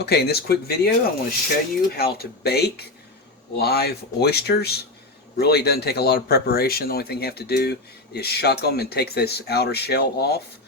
Okay, in this quick video I want to show you how to bake live oysters. Really doesn't take a lot of preparation. The only thing you have to do is shuck them and take this outer shell off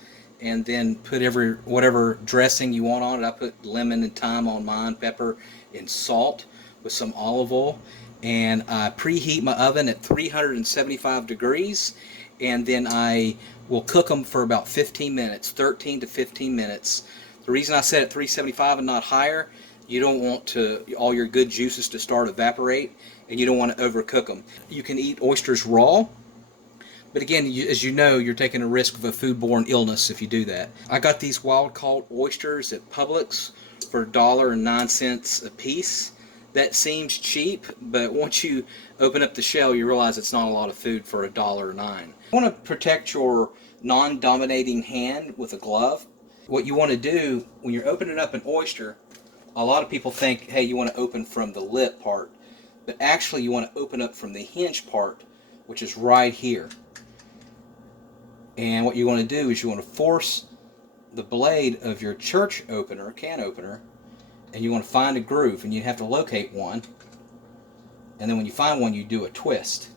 and then put whatever dressing you want on it. I put lemon and thyme on mine, pepper and salt with some olive oil, and I preheat my oven at 375 degrees, and then I will cook them for about 15 minutes, 13 to 15 minutes. The reason I set it at 375 and not higher, you don't want all your good juices to start evaporate, and you don't want to overcook them. You can eat oysters raw, but again, as you know, you're taking a risk of a foodborne illness if you do that. I got these wild-caught oysters at Publix for $1.09 a piece. That seems cheap, but once you open up the shell, you realize it's not a lot of food for $1.09. You want to protect your non-dominating hand with a glove. What you want to do when you're opening up an oyster, a lot of people think, hey, you want to open from the lip part, but actually you want to open up from the hinge part, which is right here. And what you want to do is you want to force the blade of your church opener, can opener, and you want to find a groove, and you have to locate one, and then when you find one, you do a twist.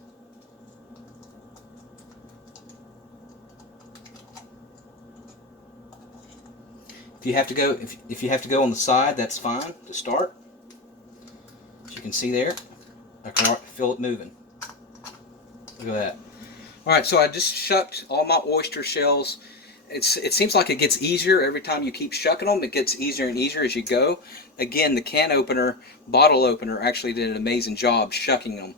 If you have to go on the side, that's fine to start. As you can see there, I can feel it moving. Look at that. Alright, so I just shucked all my oyster shells. It seems like it gets easier every time you keep shucking them. It gets easier and easier as you go. Again, the can opener, bottle opener actually did an amazing job shucking them.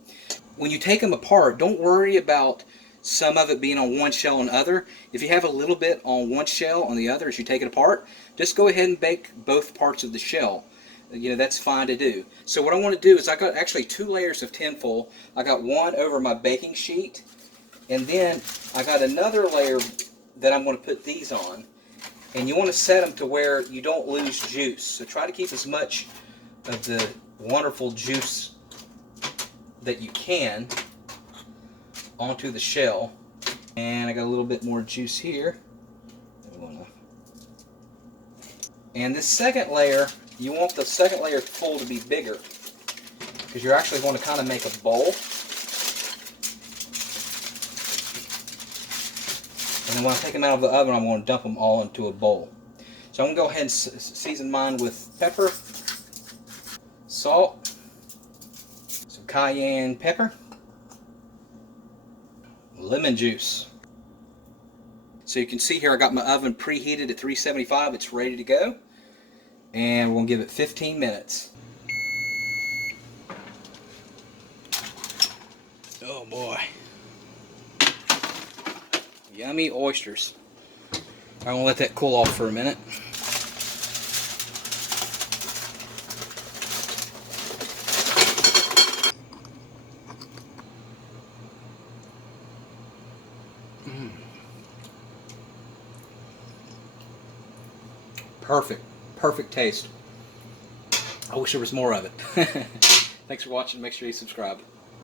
When you take them apart, don't worry about some of it being on one shell and other. If you have a little bit on one shell on the other as you take it apart, just go ahead and bake both parts of the shell. You know, that's fine to do. So what I want to do is I got actually 2 layers of tinfoil. I got one over my baking sheet, and then I got another layer that I'm going to put these on. And you want to set them to where you don't lose juice. So try to keep as much of the wonderful juice that you can onto the shell. And I got a little bit more juice here. And this second layer, you want the second layer full to be bigger, because you're actually going to kind of make a bowl. And then when I take them out of the oven, I'm going to dump them all into a bowl. So I'm going to go ahead and season mine with pepper, salt, some cayenne pepper, lemon juice. So you can see here I got my oven preheated at 375. It's ready to go. And we're going to give it 15 minutes. Oh boy. Yummy oysters. I'm going to let that cool off for a minute. Perfect. Perfect taste. I wish there was more of it. Thanks for watching. Make sure you subscribe.